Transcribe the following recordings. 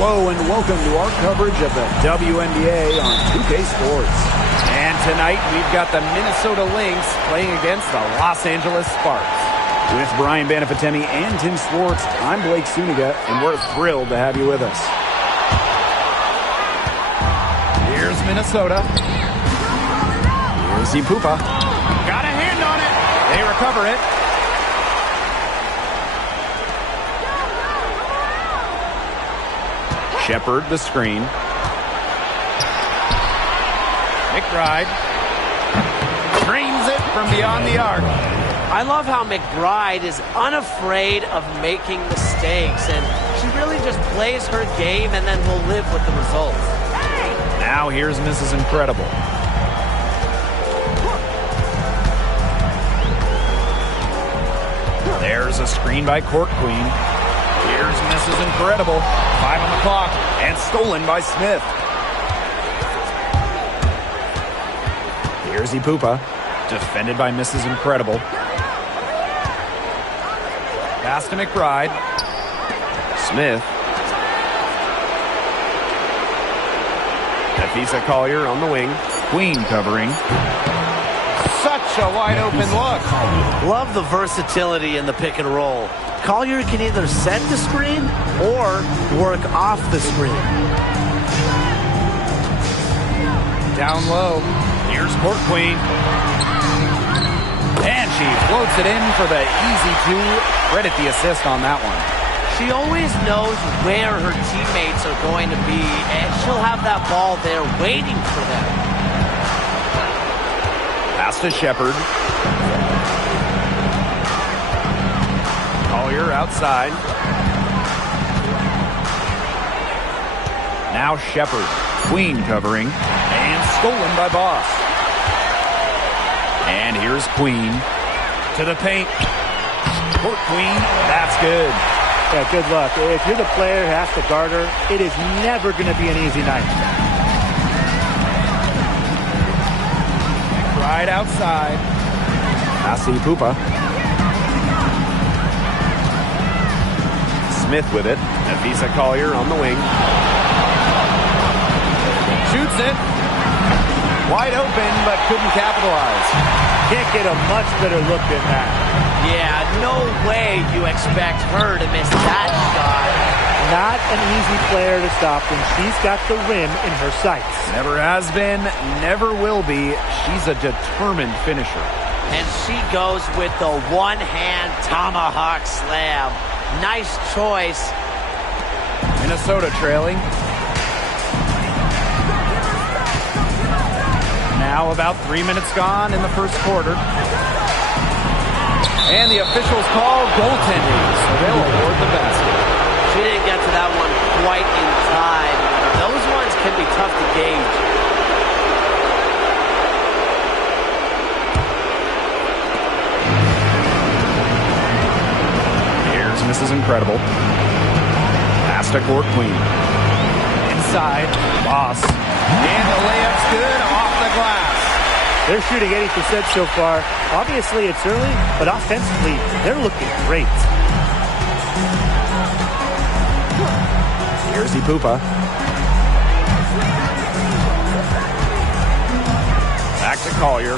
Hello and welcome to our coverage of the WNBA on 2K Sports. And tonight we've got the Minnesota Lynx playing against the Los Angeles Sparks. With Brian Banafitemi and Tim Swartz, I'm Blake Suniga, and we're thrilled to have you with us. Here's Minnesota. Here's Ipupa. Got a hand on it. They recover it. Shepard the screen. McBride drains it from beyond the arc. I love how McBride is unafraid of making mistakes, and she really just plays her game and then will live with the results. Now here's Mrs. Incredible. There's a screen by Court Queen. Here's Mrs. Incredible. 5 on the clock, and stolen by Smith. Here's Ipupa, defended by Mrs. Incredible. Pass to McBride. Smith. Nafisa Collier on the wing. Queen covering. Such a wide open look. Love the versatility in the pick and roll. Collier can either set the screen or work off the screen. Down low. Here's Court Queen. And she floats it in for the easy two. Credit the assist on that one. She always knows where her teammates are going to be, and she'll have that ball there waiting for them. Pass to Shepard. Collier outside. Now Shepard. Queen covering. And stolen by Boss. And here's Queen. To the paint. Court Queen. That's good. Yeah, good luck. If you're the player who has to guard her, it is never going to be an easy night. Right outside. Pass to Ipupa. Smith with it. Nafisa Collier on the wing. Shoots it. Wide open, but couldn't capitalize. Can't get a much better look than that. Yeah, no way you expect her to miss that shot. Not an easy player to stop when she's got the rim in her sights. Never has been, never will be. She's a determined finisher. And she goes with the one-hand tomahawk slam. Nice choice. Minnesota trailing. Now about 3 minutes gone in the first quarter. And the officials call goaltending, so they'll award the basket. She didn't get to that one quite in time. Those ones can be tough to gauge. Here's Mrs. Incredible. Pass to Court Queen. Inside, Boss. And the layup's good off the glass. They're shooting 80% so far. Obviously, it's early, but offensively, they're looking great. Here's Ipupa. Back to Collier.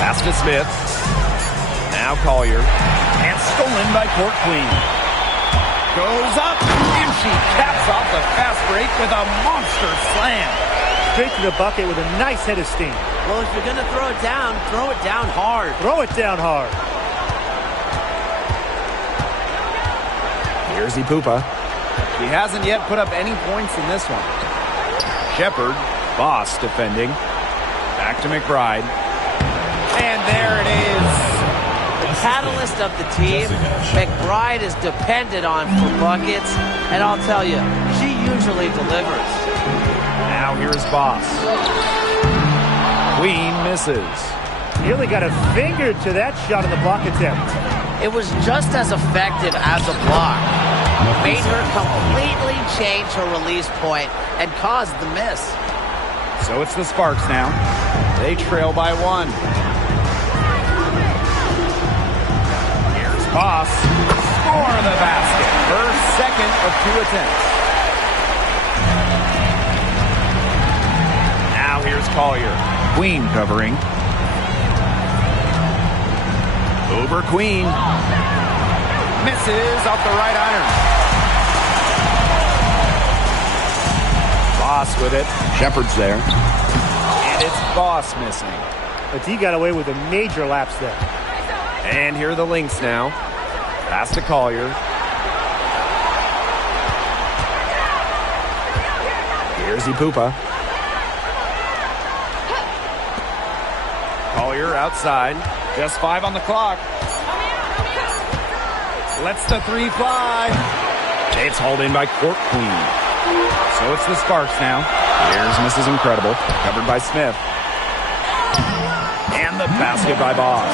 Pass to Smith. Now Collier. And stolen by Court Queen. Goes up, and she caps off the fast break with a monster slam. Straight to the bucket with a nice head of steam. Well, if you're going to throw it down hard. Throw it down hard. Here's Ipupa. He hasn't yet put up any points in this one. Shepard, Boss defending. Back to McBride. And there it is. Catalyst of the team, McBride is depended on for buckets, and I'll tell you, she usually delivers. Now here's Boss. Queen misses. Nearly got a finger to that shot on the block attempt. It was just as effective as a block. Made her completely change her release point and caused the miss. So it's the Sparks now. They trail by 1. Here's Boss. Score the basket. second of 2 attempts. Now here's Collier. Queen covering. Over Queen. Misses off the right iron. Boss with it. Shepard's there. And it's Boss missing. But he got away with a major lapse there. And here are the Lynx now. Pass to Collier. Here's Ipupa. Collier outside. Just 5 on the clock. Lets the 3 fly. It's hauled in by Court Queen. So it's the Sparks now. Here's Mrs. Incredible. Covered by Smith. And the basket by Boss.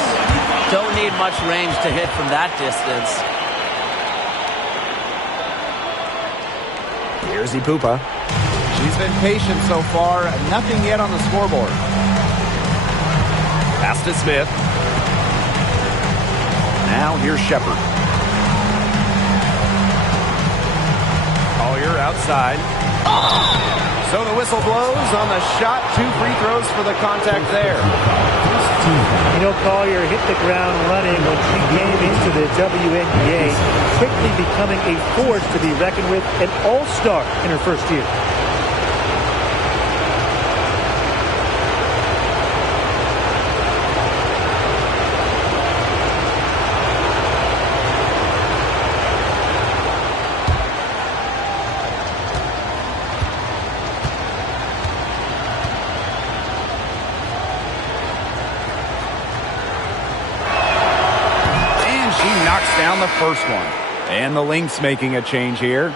Don't need much range to hit from that distance. Here's Ipupa. She's been patient so far. Nothing yet on the scoreboard. Pass to Smith. Now here's Shepard. Collier outside. So the whistle blows on the shot. 2 free throws for the contact there. You know, Collier hit the ground running when she came into the WNBA, quickly becoming a force to be reckoned with, an all-star in her first year. Down the first one. And the Lynx making a change here.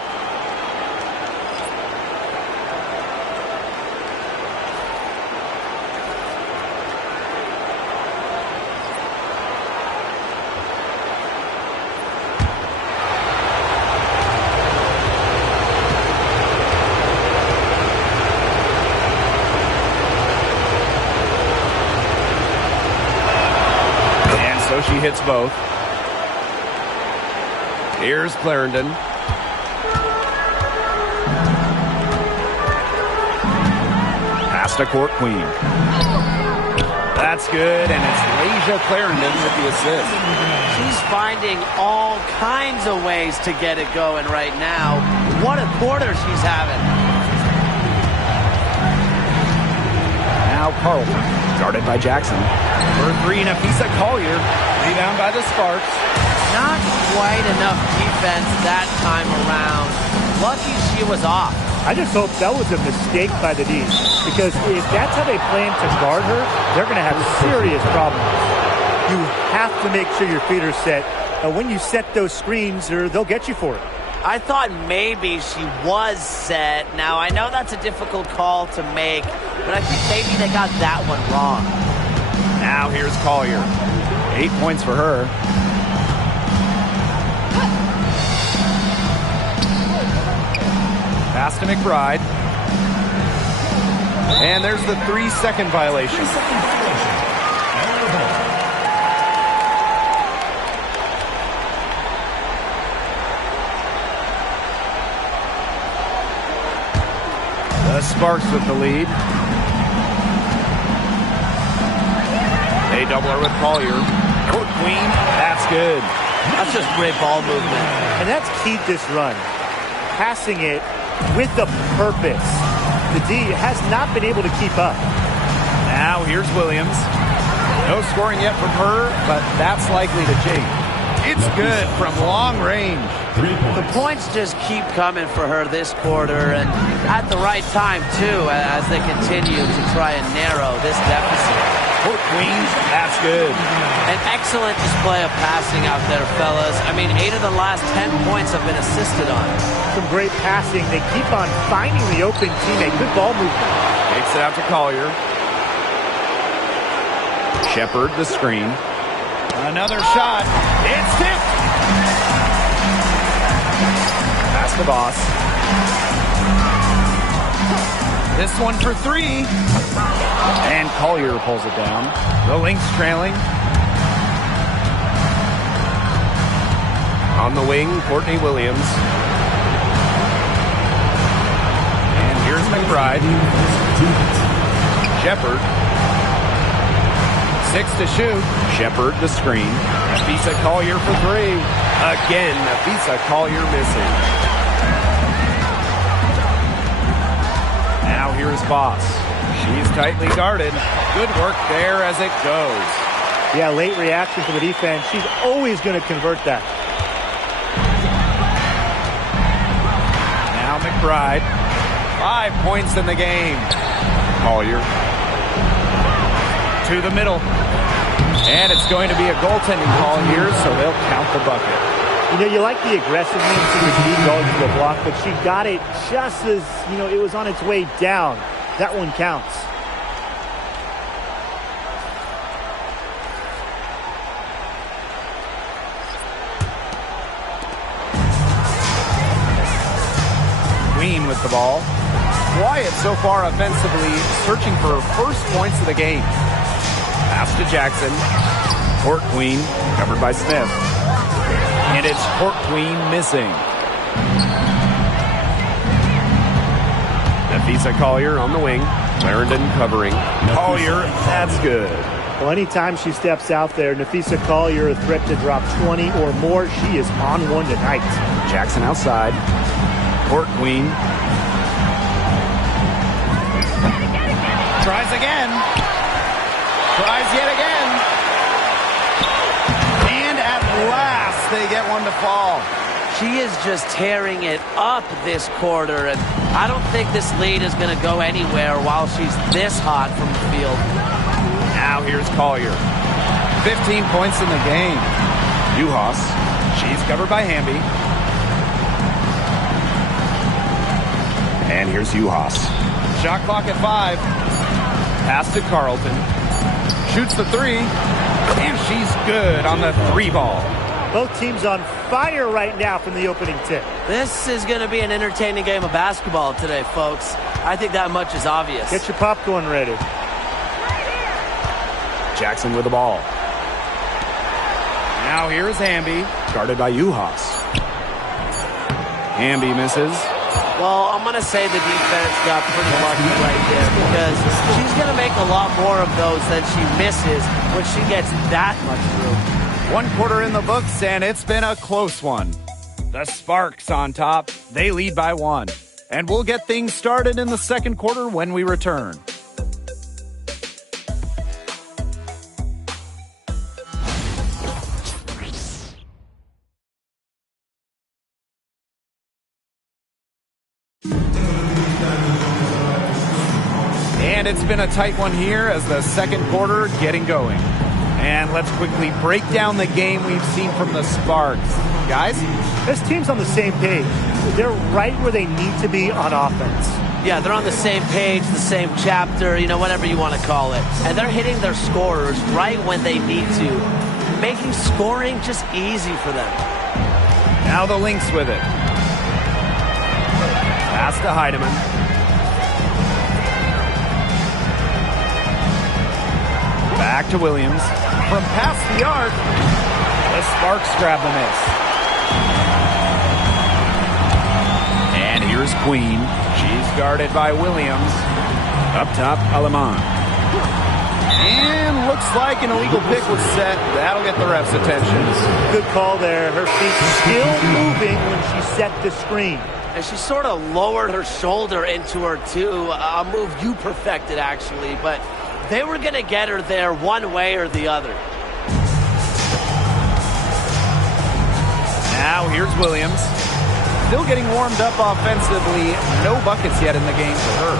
And so she hits both. Here's Clarendon. Pass to Court Queen. That's good, and it's Lasia Clarendon with the assist. She's finding all kinds of ways to get it going right now. What a quarter she's having. Now Carlton, guarded by Jackson. For 3, Napisa Collier. Rebound by the Sparks. Not quite enough defense that time around. Lucky she was off. I just hope that was a mistake by the D's, because if that's how they plan to guard her, they're going to have serious problems. You have to make sure your feet are set. When you set those screens, they'll get you for it. I thought maybe she was set. Now, I know that's a difficult call to make, but I think maybe they got that one wrong. Now here's Collier. 8 points for her. Pass to McBride. And there's the 3-second violation. The Sparks with the lead. They double her with Collier. Court Queen. That's good. That's just great ball movement. And that's keyed this run. Passing it with a purpose. The D has not been able to keep up. Now here's Williams. No scoring yet from her, but that's likely to change. It's good from long range. The points just keep coming for her this quarter, and at the right time, too, as they continue to try and narrow this deficit. Court Queen, that's good. An excellent display of passing out there, fellas. I mean, 8 of the last 10 points have been assisted on. Some great passing. They keep on finding the open teammate. Good ball movement. Takes it out to Collier. Shepard, the screen. Another shot. It's tipped. Pass the Boss. This one for 3. And Collier pulls it down. The Lynx trailing. On the wing, Courtney Williams. McBride. Shepard. 6 to shoot. Shepard the screen. Nafisa Collier for 3. Again, Nafisa Collier missing. Now here's Voss. She's tightly guarded. Good work there as it goes. Yeah, late reaction for the defense. She's always going to convert that. Now McBride. 5 points in the game. Collier. To the middle. And it's going to be a goaltending call here, so they'll count the bucket. You know, you like the aggressiveness of the deep going to the block, but she got it just as, you know, it was on its way down. That one counts. Queen with the ball. Quiet so far offensively, searching for first points of the game. Pass to Jackson. Court Queen, covered by Smith. And it's Court Queen missing. Nafisa Collier on the wing. Clarendon covering. Collier, that's good. Well, anytime she steps out there, Nafisa Collier, a threat to drop 20 or more, she is on one tonight. Jackson outside. Court Queen. Tries again. Tries yet again. And at last, they get one to fall. She is just tearing it up this quarter, and I don't think this lead is going to go anywhere while she's this hot from the field. Now here's Collier. 15 points in the game. Uhas. She's covered by Hamby. And here's Uhas. Shot clock at 5. Pass to Carlton. Shoots the 3. And she's good on the 3 ball. Both teams on fire right now from the opening tip. This is going to be an entertaining game of basketball today, folks. I think that much is obvious. Get your popcorn ready. Jackson with the ball. Now here's Hamby, guarded by Uhas. Hamby misses. Well, I'm going to say the defense got pretty lucky right there because she's going to make a lot more of those than she misses when she gets that much room. 1 quarter in the books, and it's been a close one. The Sparks on top. They lead by 1. And we'll get things started in the second quarter when we return. And it's been a tight one here as the second quarter getting going. And let's quickly break down the game we've seen from the Sparks. Guys? This team's on the same page. They're right where they need to be on offense. Yeah, they're on the same page, the same chapter, you know, whatever you want to call it. And they're hitting their scorers right when they need to, making scoring just easy for them. Now the Lynx with it. Pass to Heidemann. Back to Williams. From past the arc, the Sparks grab the miss. And here's Queen. She's guarded by Williams. Up top, Aleman. And looks like an illegal pick was set. That'll get the ref's attention. Good call there. Her feet still moving when she set the screen. And she sort of lowered her shoulder into her, too. A move you perfected, actually. But they were going to get her there one way or the other. Now here's Williams. Still getting warmed up offensively. No buckets yet in the game for her.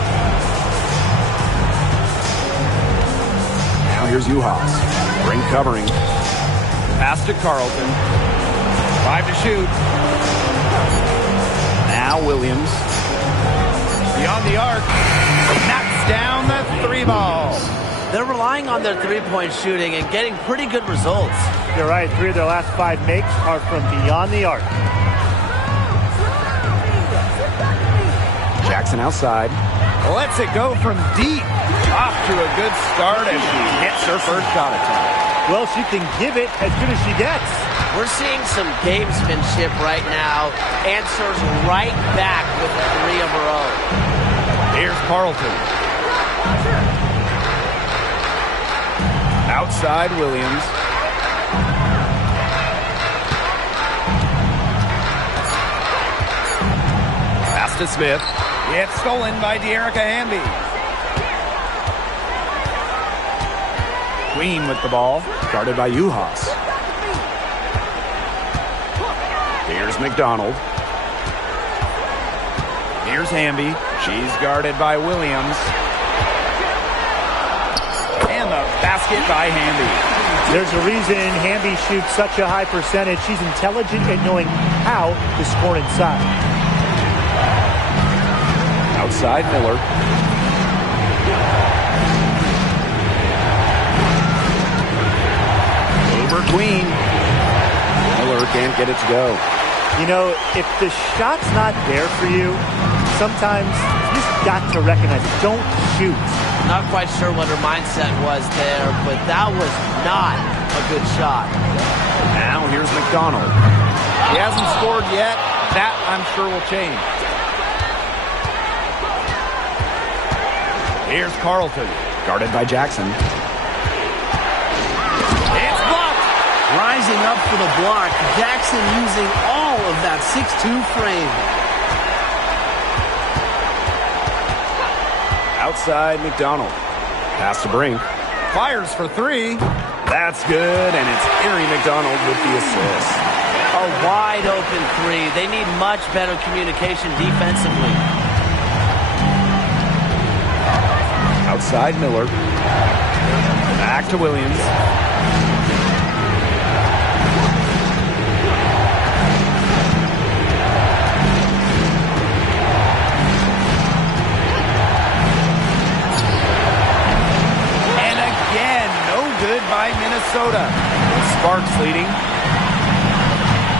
Now here's Uhas. Ring covering. Pass to Carlton. 5 to shoot. Now Williams. Beyond the arc. Knocks down the 3 ball. They're relying on their three-point shooting and getting pretty good results. You're right. 3 of their last 5 makes are from beyond the arc. Jackson outside. Lets it go from deep. Off to a good start as she hits her first shot attempt. Well, she can give it as good as she gets. We're seeing some gamesmanship right now. Answers right back with a 3 of her own. Here's Carlton. Outside Williams. Pass to Smith. It's stolen by De'Erica Hamby. Queen with the ball, guarded by Uhas. Here's McDonald. Here's Hamby. She's guarded by Williams. And the basket by Hamby. There's a reason Hamby shoots such a high percentage. She's intelligent at knowing how to score inside. Outside Miller. Over Queen. Miller can't get it to go. You know, if the shot's not there for you, sometimes you just got to recognize it. Don't shoot. Not quite sure what her mindset was there, but that was not a good shot. Now here's McDonald. He hasn't scored yet. That, I'm sure, will change. Here's Carlton, guarded by Jackson. It's blocked. Rising up for the block. Jackson using all of that 6'2 frame. Outside McDonald. Pass to Brink. Fires for three. That's good, and it's Erie McDonald with the assist. A wide open three. They need much better communication defensively. Outside Miller. Back to Williams. And again, no good by Minnesota. Sparks leading.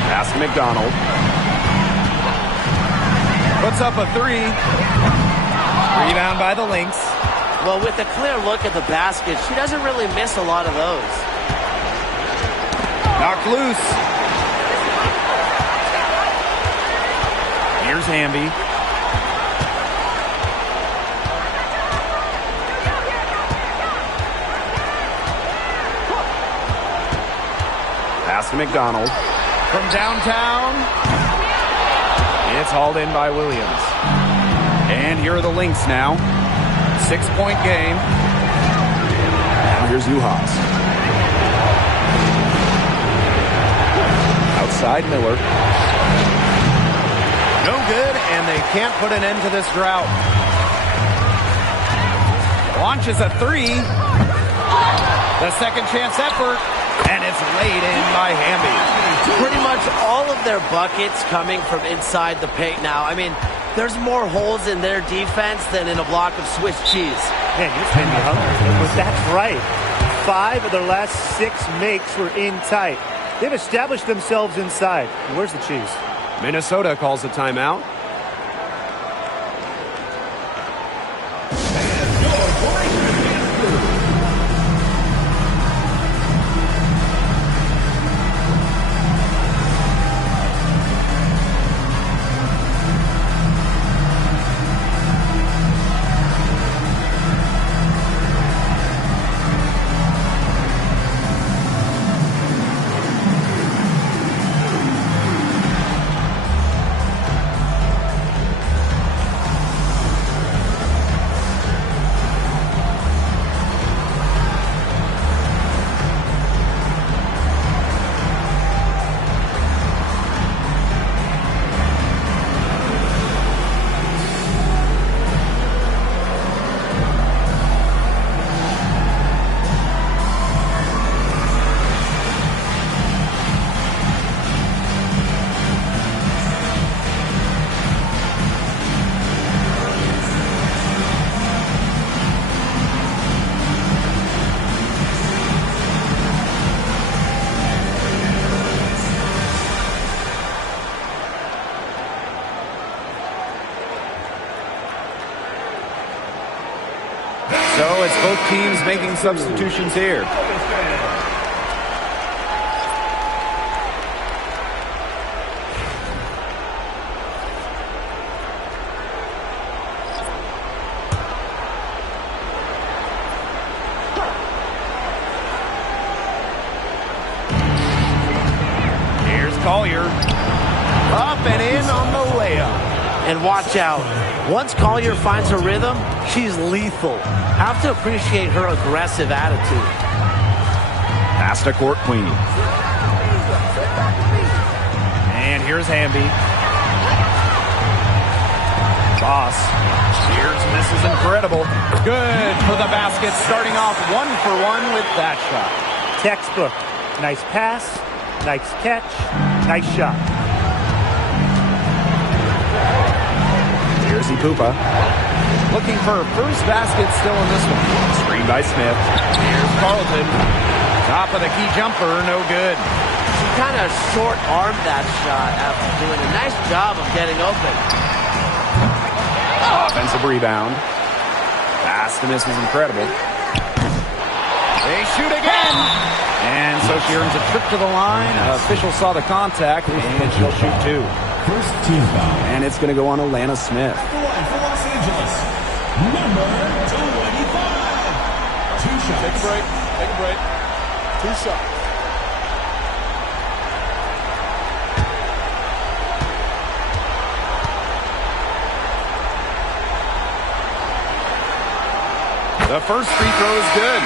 Pass to McDonald. Puts up a three. Rebound by the Lynx. Well, with a clear look at the basket, she doesn't really miss a lot of those. Knocked loose. Here's Hamby. Pass to McDonald. From downtown. It's hauled in by Williams. And here are the Lynx now. 6-point game. Now here's Uhas. Outside Miller. No good, and they can't put an end to this drought. Launches a three. The second chance effort, and it's laid in by Hamby. Pretty much all of their buckets coming from inside the paint now. I mean, there's more holes in their defense than in a block of Swiss cheese. Man, you're saying me hungry. But that's right. 5 of their last 6 makes were in tight. They've established themselves inside. Where's the cheese? Minnesota calls a timeout. So it's both teams making substitutions here. Collier. Up and in on the layup. And watch out. Once Collier finds her rhythm, she's lethal. Have to appreciate her aggressive attitude. Pass to Court Queen. And here's Hamby. Boss. Shears misses incredible. Good for the basket. Starting off 1-for-1 with that shot. Textbook. Nice pass. Nice catch. Nice shot. Here's Ipupa. Looking for her first basket still in this one. Screen by Smith. Here's Carlton. Top of the key jumper. No good. She kind of short-armed that shot after doing a nice job of getting open. Offensive rebound. Pass to miss was incredible. They shoot again. And so she earns a trip to the line. Official saw the contact, and she'll shoot two. First team foul. And it's going to go on Atlanta Smith. For Los Angeles, number 25. 2 shots. Take a break. Take a break. 2 shots. The first free throw is good.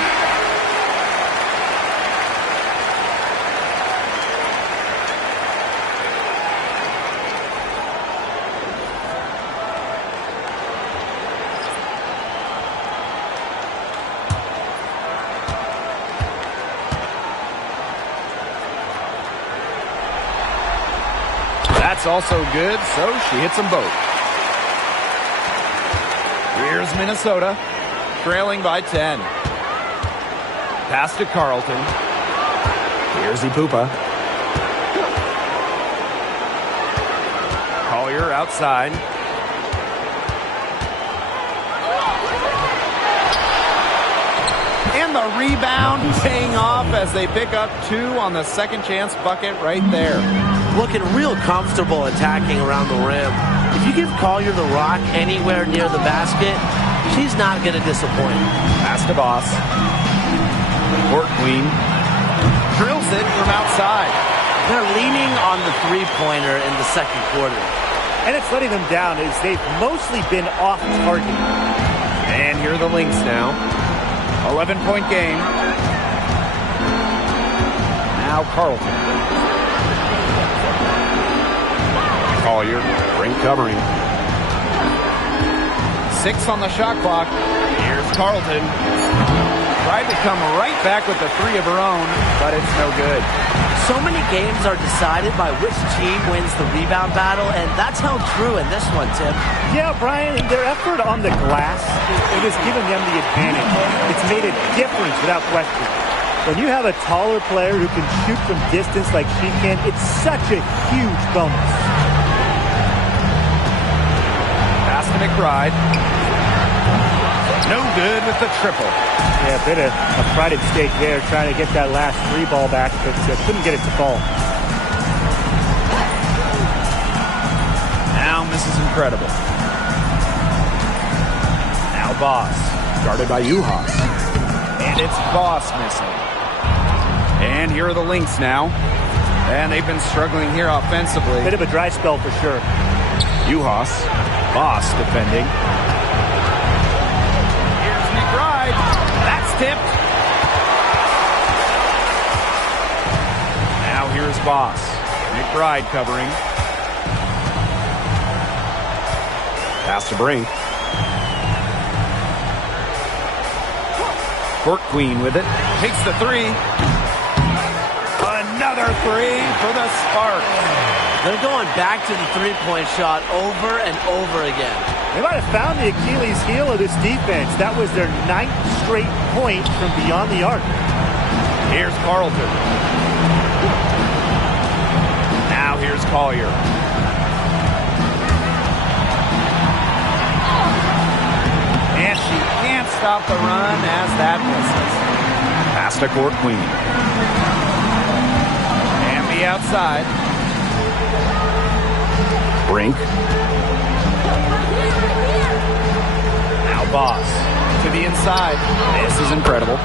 That's also good, so she hits them both. Here's Minnesota, trailing by 10. Pass to Carlton. Here's Ipupa. Collier outside. And the rebound paying off as they pick up 2 on the second chance bucket right there. Looking real comfortable attacking around the rim. If you give Collier the rock anywhere near the basket, she's not going to disappoint. Pass to Boss. Court Queen drills it from outside. They're leaning on the three-pointer in the second quarter. And it's letting them down as they've mostly been off target. And here are the Lynx now. 11-point game. Now Carlton. Collier, ring covering. 6 on the shot clock. Here's Carlton. Tried to come right back with the 3 of her own, but it's no good. So many games are decided by which team wins the rebound battle, and that's held true in this one, Tim. Yeah, Brian, their effort on the glass, it has given them the advantage. It's made a difference without question. When you have a taller player who can shoot from distance like she can, it's such a huge bonus. Pass to McBride. No good with the triple. Yeah, a bit of a pride at stake there, trying to get that last 3 ball back, but couldn't get it to fall. Now misses incredible. Now Boss, guarded by Uhas. And it's Boss missing. And here are the Lynx now. And they've been struggling here offensively. Bit of a dry spell for sure. Uhas, Boss defending. Here's McBride. That's tipped. Now here's Boss. McBride covering. Pass to Brink. Court Queen with it. Takes the 3. Another 3 for the Sparks. They're going back to the three-point shot over and over again. They might have found the Achilles heel of this defense. That was their 9th straight point from beyond the arc. Here's Carlton. Now here's Collier. And she can't stop the run as that misses. Pass to Court Queen. And be outside. Brink. Now Boss to the inside. This is incredible.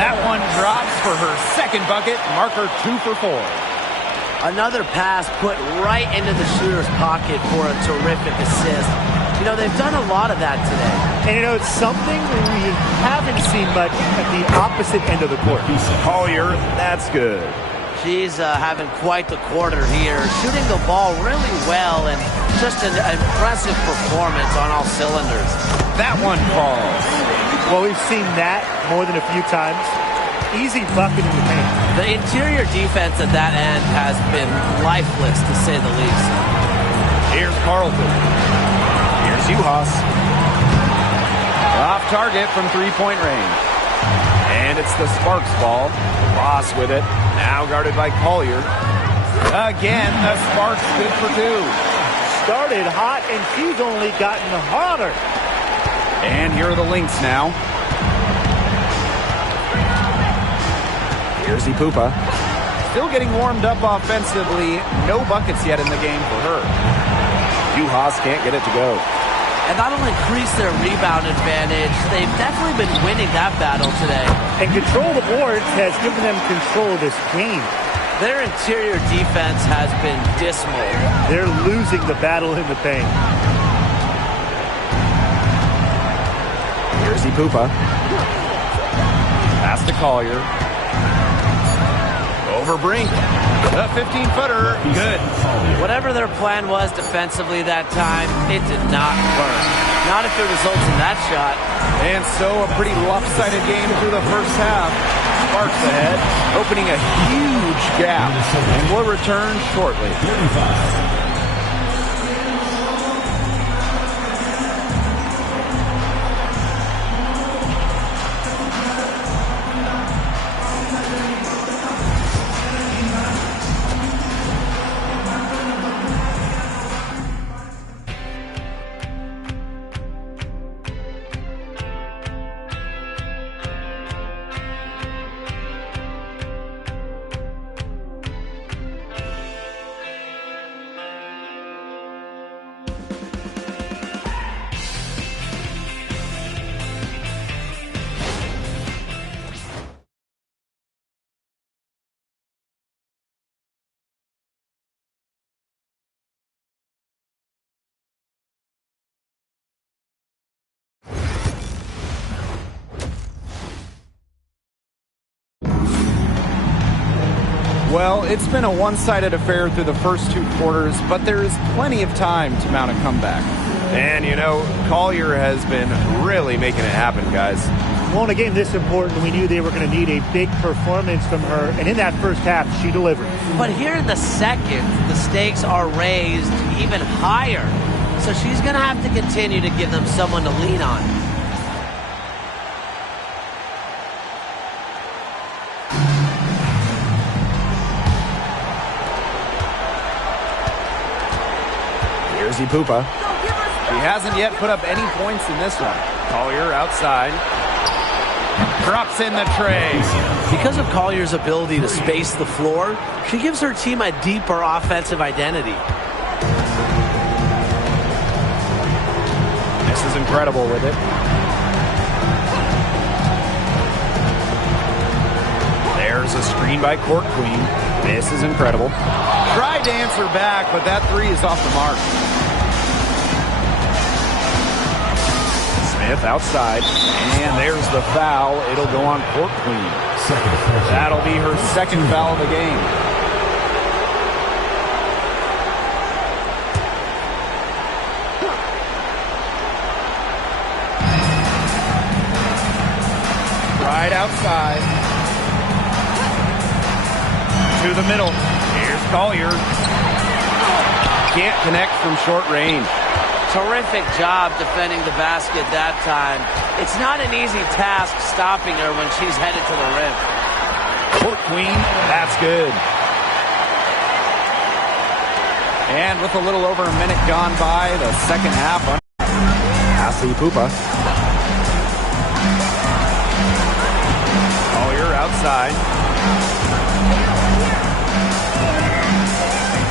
That one drops for her second bucket. Marker 2 for 4. Another pass put right into the shooter's pocket for a terrific assist. You know, they've done a lot of that today. And, you know, it's something we haven't seen much at the opposite end of the court. Collier, that's good. She's having quite the quarter here, shooting the ball really well and just an impressive performance on all cylinders. That one falls. Well, we've seen that more than a few times. Easy bucket in the paint. The interior defense at that end has been lifeless, to say the least. Here's Carlton. Here's Uhas. Off target from three-point range. And it's the Sparks ball. Boss with it. Now guarded by Collier. Again, the Sparks good for two. Started hot, and she's only gotten hotter. And here are the Lynx now. Here's Ipupa. Still getting warmed up offensively. No buckets yet in the game for her. Uhas can't get it to go. And that'll increase their rebound advantage. They've definitely been winning that battle today. And control the boards has given them control of this game. Their interior defense has been dismal. They're losing the battle in the paint. Here's Ipupa. Pass to Collier. Over Brink. A 15-footer. Good. Whatever their plan was defensively that time, it did not work. Not if it results in that shot. And so a pretty lopsided game through the first half. Sparks ahead, opening a huge gap. And we'll return shortly. 35. Well, it's been a one-sided affair through the first two quarters, but there is plenty of time to mount a comeback. And, you know, Collier has been really making it happen, guys. Well, in a game this important, we knew they were going to need a big performance from her. And in that first half, she delivered. But here in the second, the stakes are raised even higher. So she's going to have to continue to give them someone to lean on. Here's Ipupa. She hasn't yet put up any points in this one. Collier outside. Drops in the tray. Because of Collier's ability to space the floor, she gives her team a deeper offensive identity. This is incredible with it. There's a screen by Court Queen. This is incredible. Tried to answer back, but that three is off the mark. Smith outside, and there's the foul. It'll go on Court Queen. That'll be her second foul of the game. Right outside. To the middle. Here's Collier. Can't connect from short range. Terrific job defending the basket that time. It's not an easy task stopping her when she's headed to the rim. Court Queen, that's good. And with a little over a minute gone by, the second half. Pass to Ipupa. Collier outside.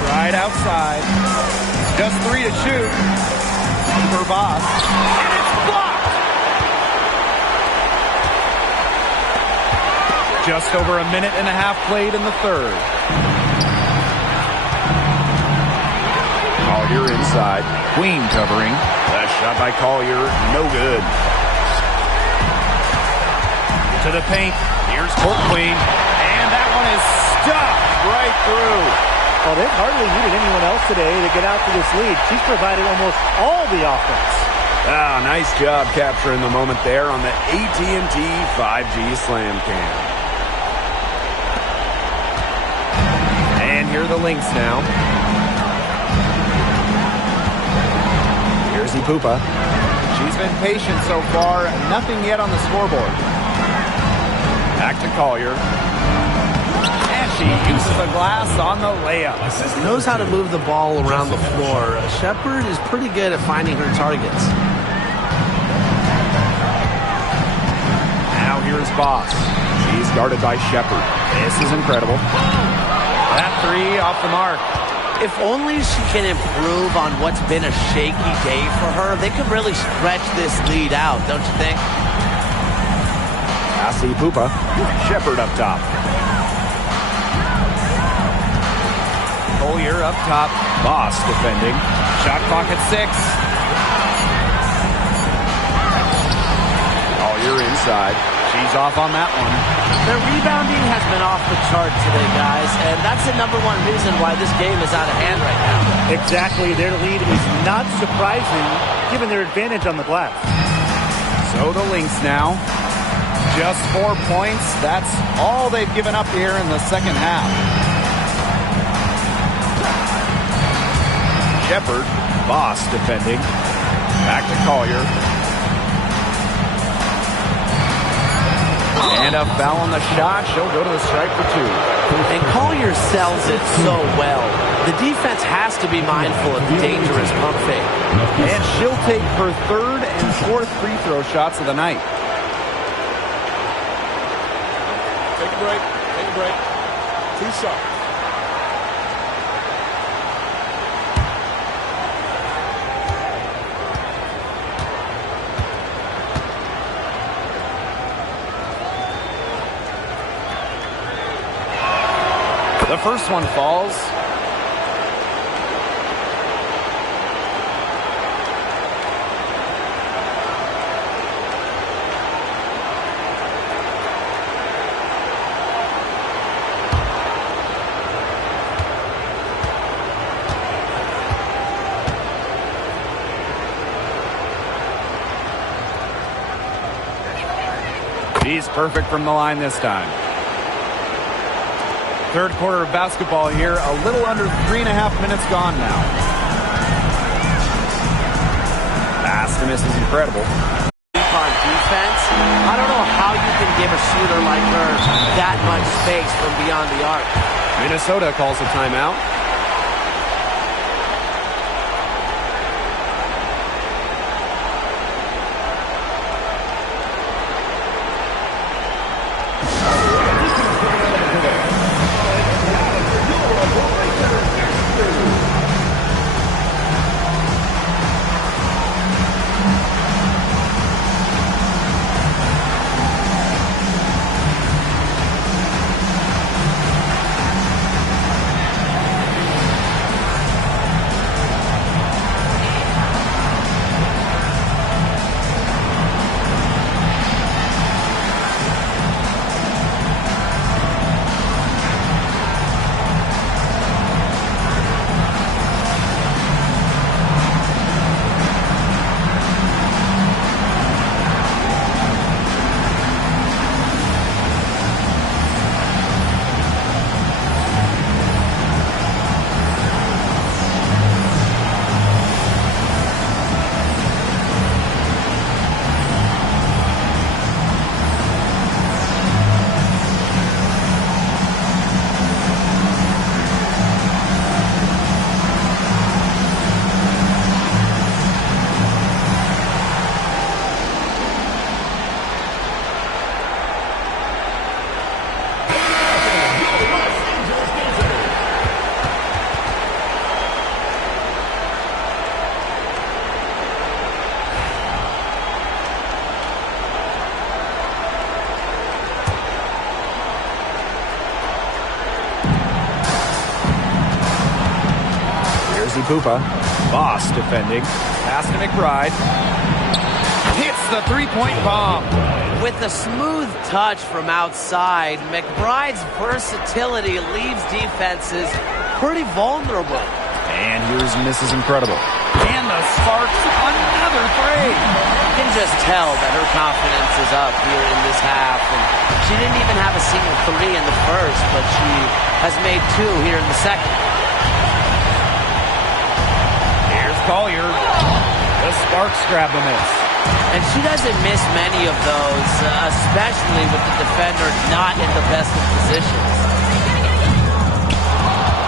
Right outside. Just three to shoot. For Voss. And it's blocked! Just over a minute and a half played in the third. Collier inside. Queen covering. The shot by Collier, no good. To the paint. Here's Court Queen. And that one is stuffed right through. Well, they've hardly needed anyone else today to get out to this lead. She's provided almost all the offense. Ah, nice job capturing the moment there on the AT&T 5G Slam Cam. And here are the Lynx now. Here's Ipupa. She's been patient so far. Nothing yet on the scoreboard. Back to Collier. And she uses the glass on the layup. Knows how to move the ball around the floor. Shepard is pretty good at finding her targets. Now here's Boss. She's guarded by Shepard. This is incredible. That three off the mark. If only she can improve on what's been a shaky day for her, they could really stretch this lead out, don't you think? Cassie Pupa. Shepard up top. Collier up top. Boss defending. Shot clock at 6. Collier inside. She's off on that one. Their rebounding has been off the chart today, guys, and that's the #1 reason why this game is out of hand right now. Exactly. Their lead is not surprising, given their advantage on the glass. So the Lynx now. Just 4 points. That's all they've given up here in the second half. Shepard. Boss defending. Back to Collier. And a foul on the shot. She'll go to the stripe for 2. And Collier sells it so well. The defense has to be mindful of the dangerous pump fake. And she'll take her 3rd and 4th free throw shots of the night. Take a break. Take a break. 2 shots. The first one falls. She's perfect from the line this time. Third quarter of basketball here. A little under 3.5 minutes gone now. Pass to miss is incredible. On defense, I don't know how you can give a shooter like her that much space from beyond the arc. Minnesota calls a timeout. Here's Ipupa. Boss defending. Pass to McBride. Hits the three-point bomb. With a smooth touch from outside, McBride's versatility leaves defenses pretty vulnerable. And here's Mrs. Incredible. And the Sparks, another three. You can just tell that her confidence is up here in this half. And she didn't even have a single three in the first, but she has made two here in the second. Here's Collier. The Sparks grab the miss. And she doesn't miss many of those, especially with the defender not in the best of positions.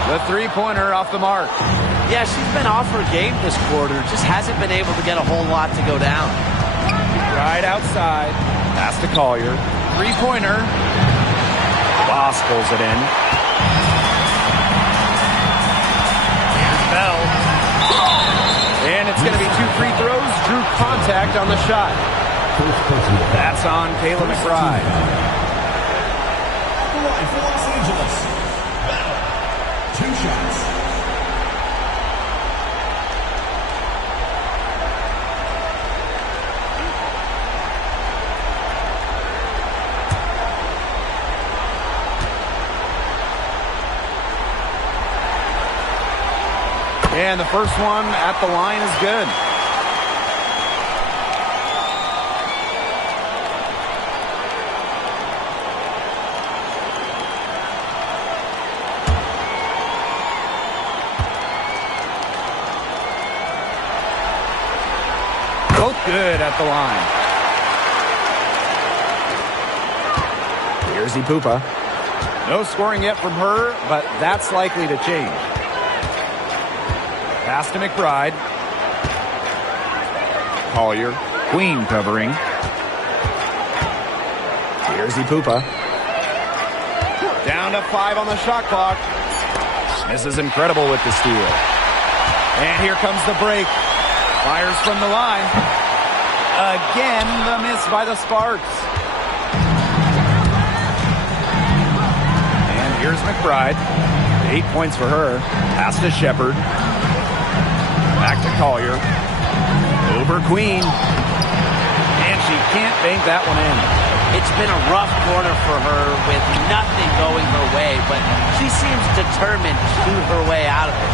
The three-pointer off the mark. Yeah, she's been off her game this quarter. Just hasn't been able to get a whole lot to go down. Right outside. Pass to Collier. Three-pointer. Boss pulls it in. Here's Bell. And it's going to be two free throws. Drew contact on the shot. That's on Kayla McBride. The line for Los Angeles. Bell. 2 shots. And the first one at the line is good. Both good at the line. Here's Ipupa. No scoring yet from her, but that's likely to change. Pass to McBride. Collier. Queen covering. Here's Ipupa. Down to 5 on the shot clock. Mrs. Incredible with the steal. And here comes the break. Fires from the line. Again, the miss by the Sparks. And here's McBride. 8 points for her. Pass to Shepard. Back to Collier. Over Queen. And she can't bank that one in. It's been a rough quarter for her with nothing going her way, but she seems determined to shoot her way out of it.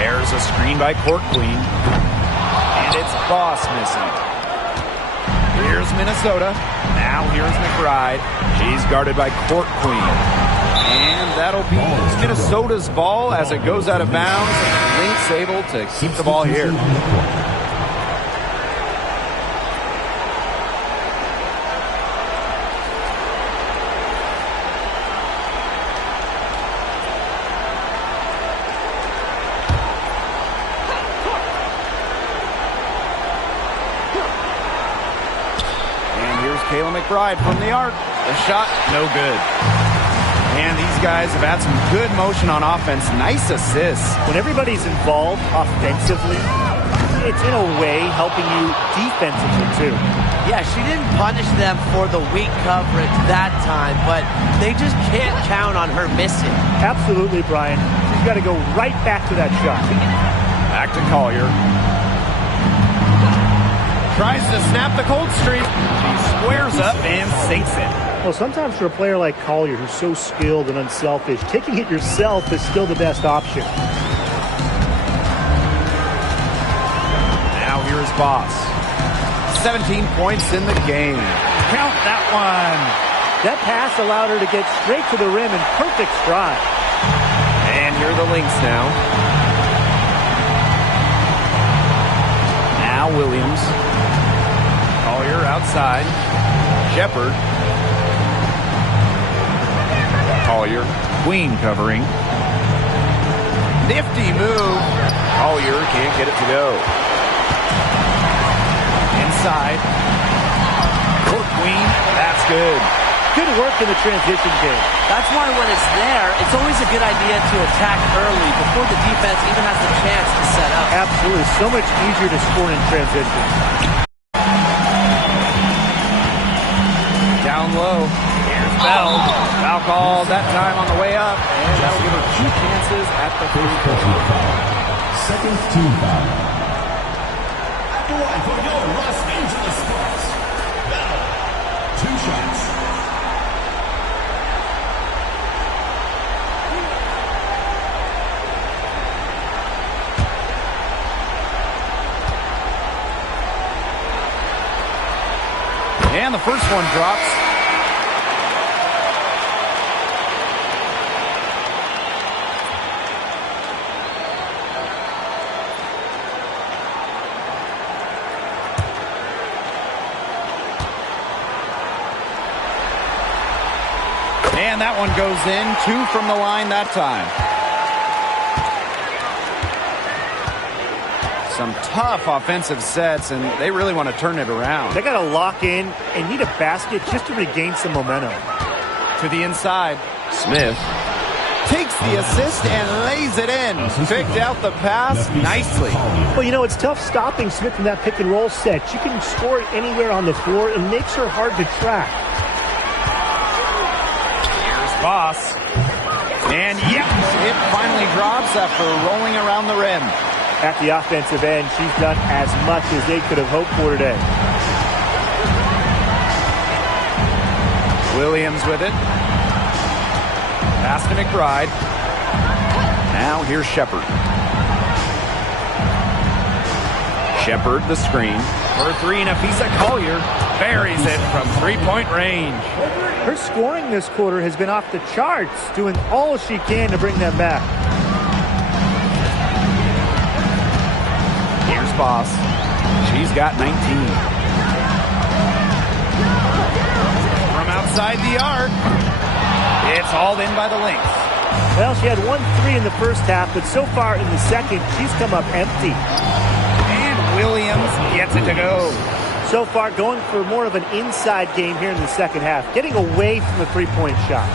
There's a screen by Court Queen. And it's Boss missing. Here's Minnesota. Now here's McBride. She's guarded by Court Queen. And that'll be Minnesota's ball as it goes out of bounds. Lynx able to keep the ball here. And here's Kayla McBride from the arc. The shot, no good. And these guys have had some good motion on offense. Nice assists. When everybody's involved offensively, it's in a way helping you defensively too. Yeah, she didn't punish them for the weak coverage that time, but they just can't count on her missing. Absolutely, Brian. She's got to go right back to that shot. Back to Collier. Tries to snap the cold streak. She squares up and sinks it. Well, sometimes for a player like Collier, who's so skilled and unselfish, taking it yourself is still the best option. Now here's Boss. 17 points in the game. Count that one. That pass allowed her to get straight to the rim in perfect stride. And here are the Lynx now. Now Williams. Collier outside. Shepard. Collier. Queen covering. Nifty move. Collier can't get it to go. Inside. Court Queen. That's good. Good work in the transition game. That's why when it's there, it's always a good idea to attack early before the defense even has the chance to set up. Absolutely. So much easier to score in transition. Down low. Here's Bell. Foul call that time on the way up. And that'll give her 2 chances at the free throw. second team foul. At the line for your Los Angeles Sparks. Now, 2 shots. And the first one drops. And that one goes in. 2 from the line that time. Some tough offensive sets, and they really want to turn it around. They got to lock in and need a basket just to regain some momentum. To the inside. Smith takes the assist and lays it in. Picked out the pass nicely. Well, you know, it's tough stopping Smith in that pick and roll set. You can score it anywhere on the floor. It makes her hard to track. Here's Boss. And yep, it finally drops after rolling around the rim. At the offensive end, she's done as much as they could have hoped for today. Williams with it. Pass to McBride. Now here's Shepard. Shepard the screen. For 3, Nafisa Collier buries it from 3-point range. Her scoring this quarter has been off the charts, doing all she can to bring them back. Here's Boss. She's got 19. From outside the arc. It's hauled in by the Lynx. Well, she had 1 3 in the first half, but so far in the second, she's come up empty. And Williams gets it to go. So far, going for more of an inside game here in the second half, getting away from the 3-point shot.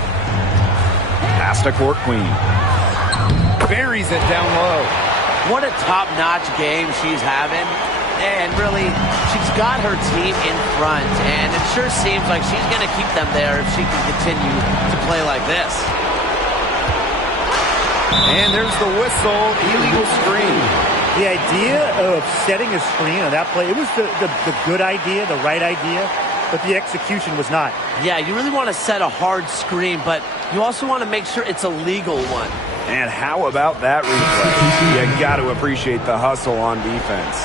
Pass to Court Queen. Buries it down low. What a top-notch game she's having. And really, she's got her team in front. And it sure seems like she's going to keep them there if she can continue to play like this. And there's the whistle, illegal screen. The idea of setting a screen on that play, it was the good idea, the right idea, but the execution was not. Yeah, you really want to set a hard screen, but you also want to make sure it's a legal one. And how about that replay? You got to appreciate the hustle on defense.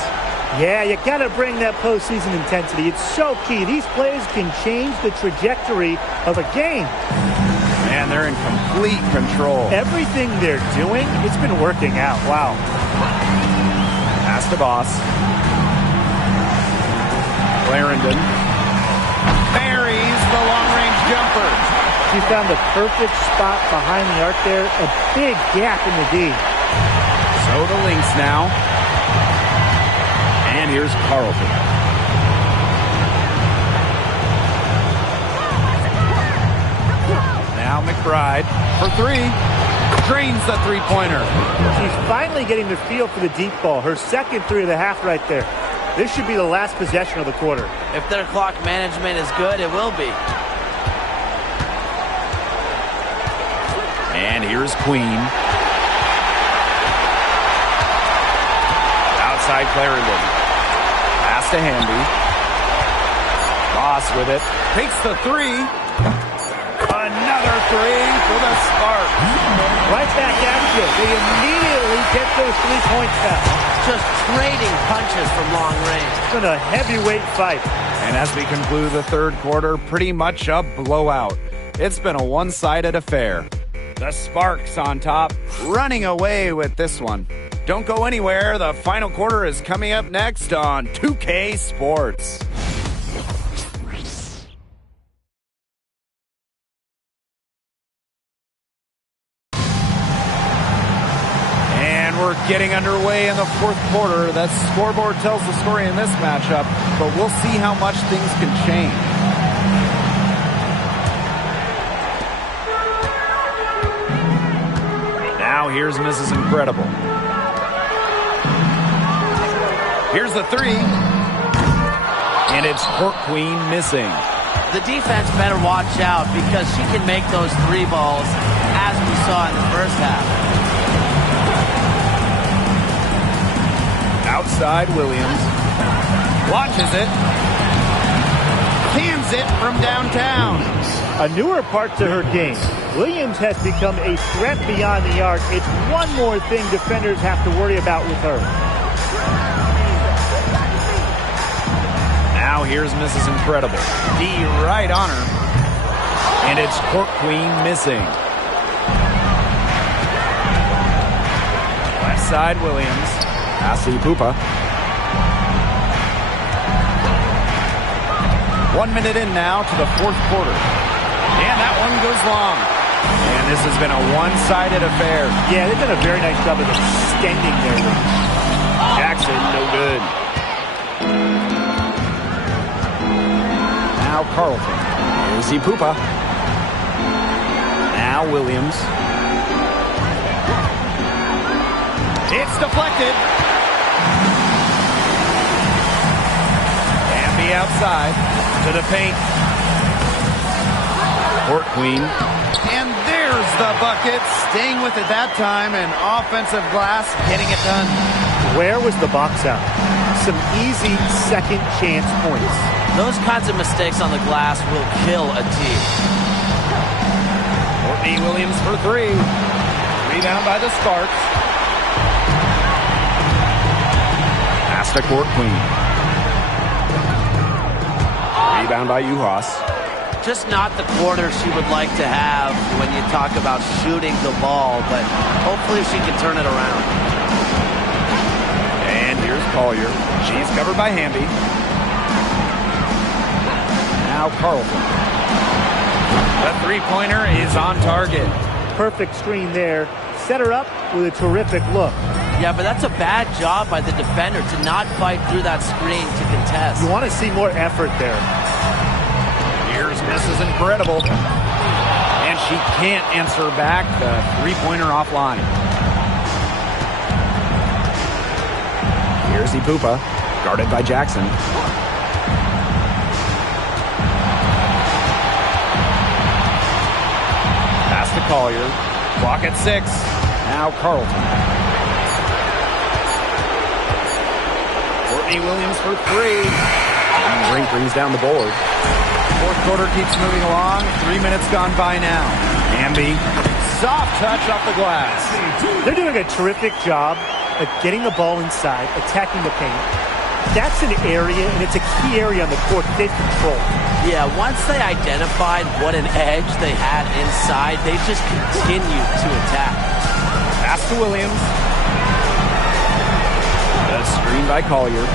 Yeah, you got to bring that postseason intensity. It's so key. These plays can change the trajectory of a game. Man, they're in complete control. Everything they're doing, it's been working out. Wow. Pass to Boss. Clarendon buries the long-range jumper. She found the perfect spot behind the arc there. A big gap in the D. So the Lynx now. And here's Carlton. Now McBride for 3. Drains the 3-pointer. She's finally getting the feel for the deep ball. Her second 3 of the half right there. This should be the last possession of the quarter. If their clock management is good, it will be. And here's Queen. Outside Clarendon. Pass to Handy. Boss with it. Takes the 3. Another 3 for the Sparks. Right back at you. They immediately get those 3 points back. Just trading punches from long range. It's been a heavyweight fight. And as we conclude the third quarter, pretty much a blowout. It's been a one-sided affair. The Sparks on top, running away with this one. Don't go anywhere. The final quarter is coming up next on 2K Sports. We're getting underway in the fourth quarter. That scoreboard tells the story in this matchup, but we'll see how much things can change. Now here's Mrs. Incredible. Here's the 3. And it's Court Queen missing. The defense better watch out because she can make those 3 balls as we saw in the first half. side, Williams. Launches it. Cans it from downtown. A newer part to her game. Williams has become a threat beyond the arc. It's one more thing defenders have to worry about with her. Now here's Mrs. Incredible. D right on her. And it's Court Queen missing. Left side, Williams. Pass to Pupa. 1 minute in now to the fourth quarter. And that one goes long. And this has been a one-sided affair. Yeah, they've done a very nice job of extending their reach. Jackson, no good. Now Carlton. Here's Pupa. Now Williams. It's deflected. And be outside to the paint. Court Queen. And there's the bucket. Staying with it that time. And offensive glass getting it done. Where was the box out? Some easy second chance points. Those kinds of mistakes on the glass will kill a team. Courtney Williams for three. Rebound by the Sparks. Pass to Court Queen. Rebound by Uhas. Just not the quarter she would like to have when you talk about shooting the ball, but hopefully she can turn it around. And here's Collier. She's covered by Hamby. Now Carlton. The three-pointer is on target. Perfect screen there. Set her up with a terrific look. Yeah, but that's a bad job by the defender to not fight through that screen to contest. You want to see more effort there. Here's Mrs. Incredible. And she can't answer back. The three-pointer offline. Here's Pupa, guarded by Jackson. Pass to Collier. Clock at 6. Now Carlton. Courtney Williams for three. And Brink brings down the board. Fourth quarter keeps moving along. 3 minutes gone by now. Hamby, soft touch off the glass. They're doing a terrific job at getting the ball inside, attacking the paint. That's an area, and it's a key area on the court they've controlled. Yeah, once they identified what an edge they had inside, they just continued to attack. Pass to Williams. The screen by Collier.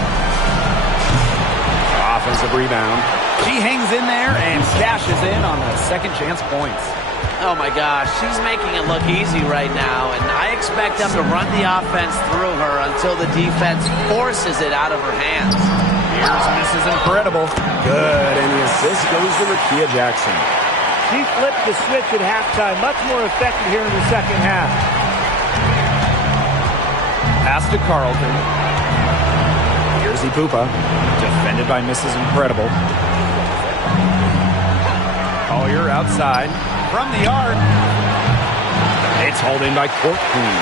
Offensive rebound. She hangs in there and cashes in on the second chance points. Oh my gosh, she's making it look easy right now, and I expect them to run the offense through her until the defense forces it out of her hands. Here's Mrs. Incredible. Good, and the assist goes to Rakia Jackson. She flipped the switch at halftime, much more effective here in the second half. Pass to Carlton. Here's Pupa, defended by Mrs. Incredible. Collier outside. From the arc. It's hauled in by Court Queen.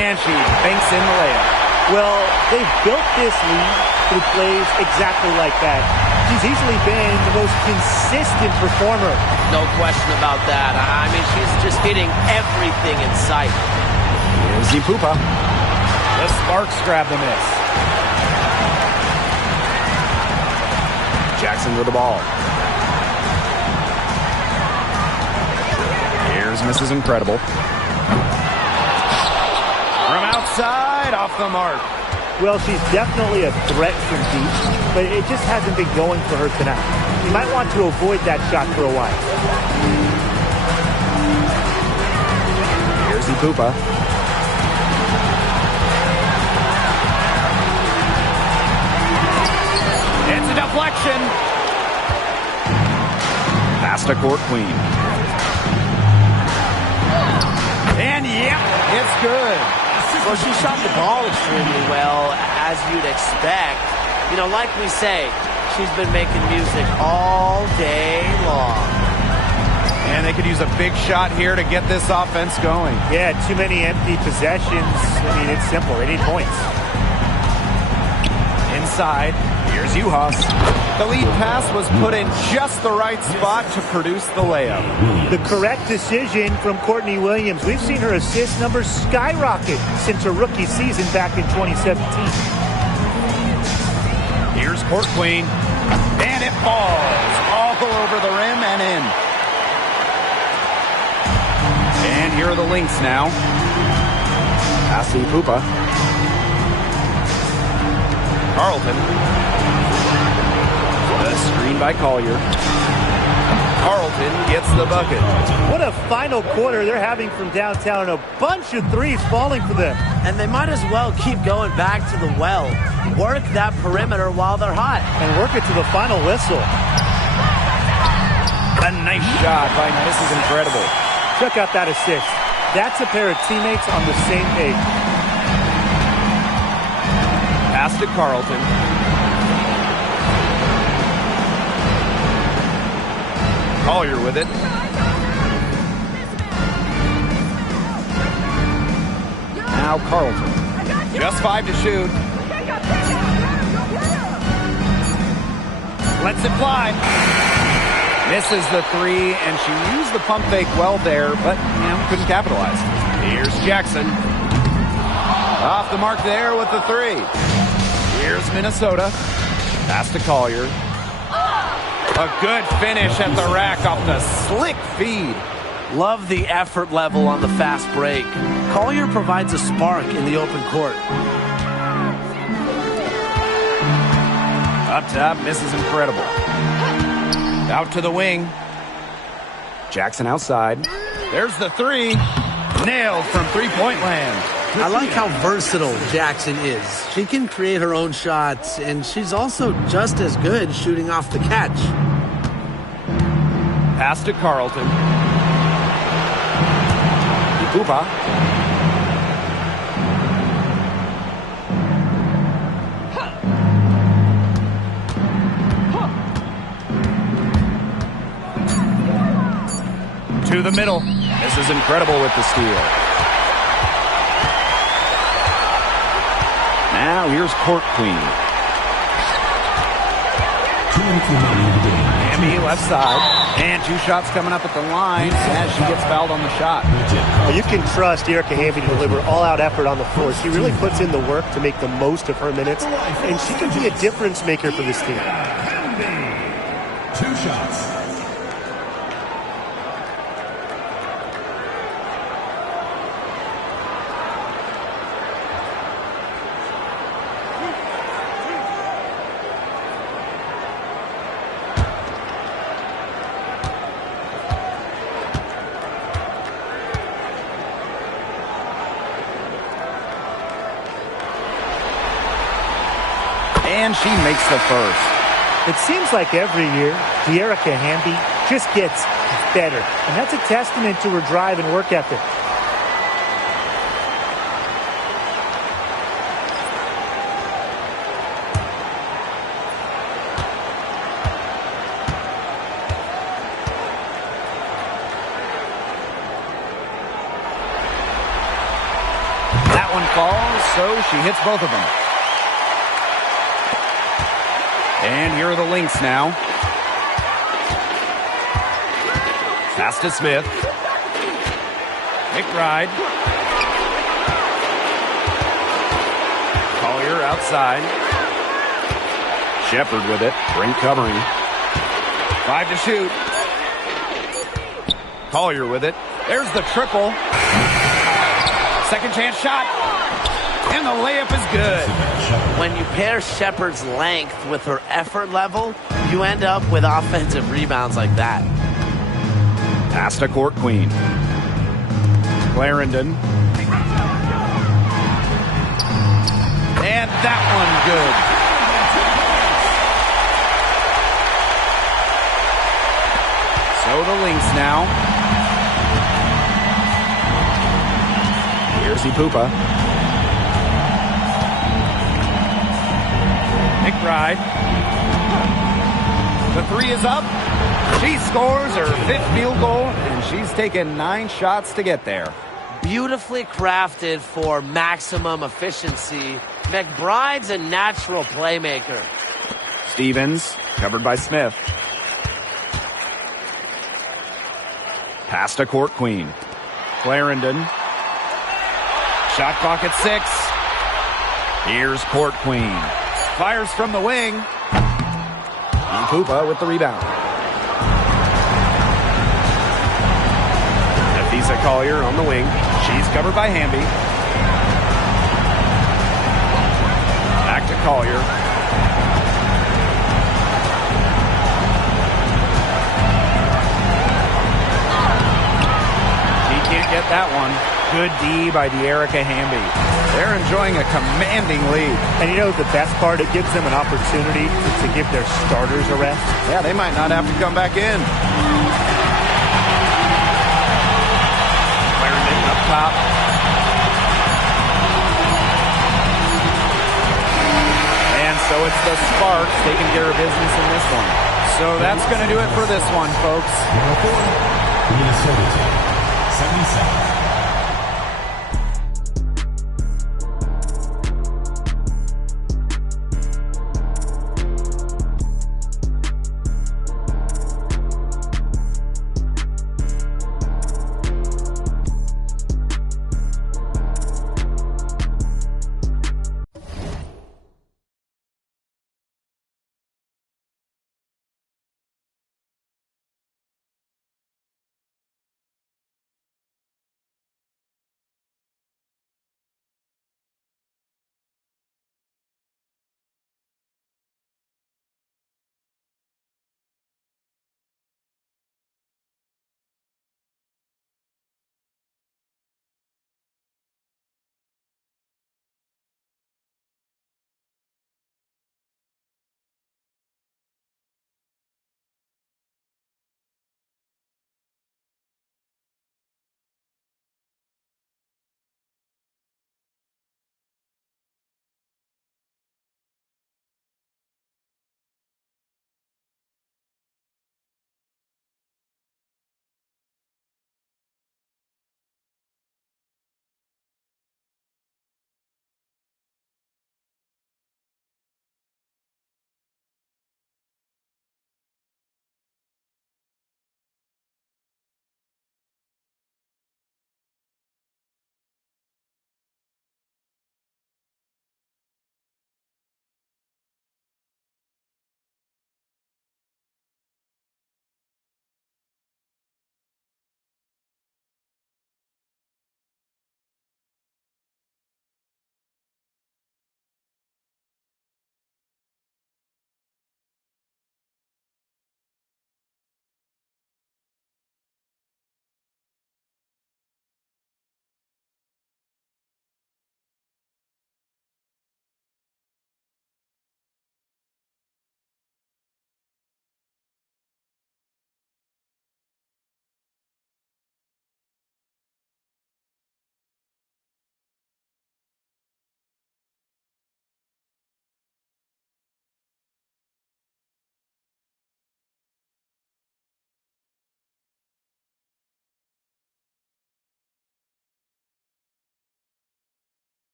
And she banks in the layup. Well, they've built this lead through plays exactly like that. She's easily been the most consistent performer. No question about that. I mean, she's just hitting everything in sight. Here's Pupa. The Sparks grab the miss. Jackson with the ball. Here's Mrs. Incredible. From outside, off the mark. Well, she's definitely a threat from deep, but it just hasn't been going for her tonight. You might want to avoid that shot for a while. Here's Pupa. It's a deflection. Pass to Court Queen. And yep, it's good. Well, she shot the ball extremely well, as you'd expect. You know, like we say, she's been making music all day long. And they could use a big shot here to get this offense going. Yeah, too many empty possessions. I mean, it's simple. They need points. Inside, here's Uhas. The lead pass was put in just the right spot to produce the layup. The correct decision from Courtney Williams. We've seen her assist numbers skyrocket since her rookie season back in 2017. Here's Court Queen, and it falls all over the rim and in. And here are the Lynx now. Passing Pupa. Carlton. The screen by Collier. Carlton gets the bucket. What a final quarter they're having from downtown. A bunch of threes falling for them. And they might as well keep going back to the well. Work that perimeter while they're hot. And work it to the final whistle. A nice shot by Mrs. Incredible. Check out that assist. That's a pair of teammates on the same page. Pass to Carlton. Collier with it. Now Carlton. Just 5 to shoot. Lets it fly. Misses the 3, and she used the pump fake well there, but couldn't capitalize. Here's Jackson. Off the mark there with the 3. Here's Minnesota. Pass to Collier. A good finish at the rack off the slick feed. Love the effort level on the fast break. Collier provides a spark in the open court. Up top, Mrs. Incredible. Out to the wing. Jackson outside. There's the 3. Nailed from three-point land. I like how versatile Jackson is. She can create her own shots, and she's also just as good shooting off the catch. Pass to Carlton. Pupa. To the middle. This is Incredible with the steal. Now here's Court Queen. Amy left side. And 2 shots coming up at the line as she gets fouled on the shot. Well, you can trust Erica Hamby to deliver all-out effort on the floor. She really puts in the work to make the most of her minutes, and she can be a difference maker for this team. 2 shots. And she makes the first. It seems like every year, Erica Hamby just gets better. And that's a testament to her drive and work ethic. That one falls, so she hits both of them. And here are the Lynx now. Pass to Smith. McBride. Collier outside. Shepard with it. Brink covering. 5 to shoot. Collier with it. There's the triple. Second chance shot. And the layup is good. When you pair Shepard's length with her effort level, you end up with offensive rebounds like that. Pass to Court Queen. Clarendon. And that one good. So the Lynx now. Here's Ipupa. McBride. The 3 is up. She scores her 5th field goal, and She's taken 9 shots to get there. Beautifully crafted for maximum efficiency. McBride's a natural playmaker. Stevens, covered by Smith. Pass to Court Queen. Clarendon. Shot clock at 6. Here's Court Queen. Fires from the wing. Pupa with the rebound. Lisa Collier on the wing. She's covered by Hamby. Back to Collier. She can't get that one. Good D by De'Erica Hamby. They're enjoying a commanding lead. And you know the best part? It gives them an opportunity to give their starters a rest. Yeah, they might not have to come back in. Up top. And so it's the Sparks taking care of business in this one. So that's going to do it for this one, folks. Minnesota 77.